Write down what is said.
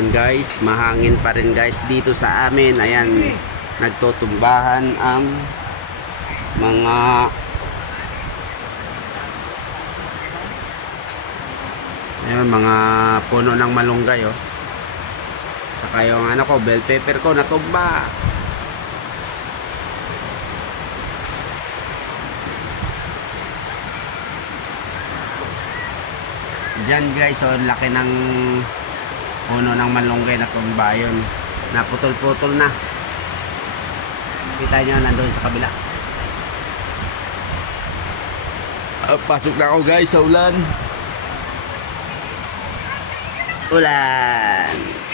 Ayan guys, mahangin pa rin guys dito sa amin. Ayan, nagtutumbahan ang mga mga puno ng malunggay oh. Saka yung ano ko, bell pepper ko natumba. Diyan guys, oh, laki ng puno ng malunggay na tumba yun. Naputol-putol na. Kita nyo, nandun sa kabila. Pasok na ako guys sa ulan. Ulan.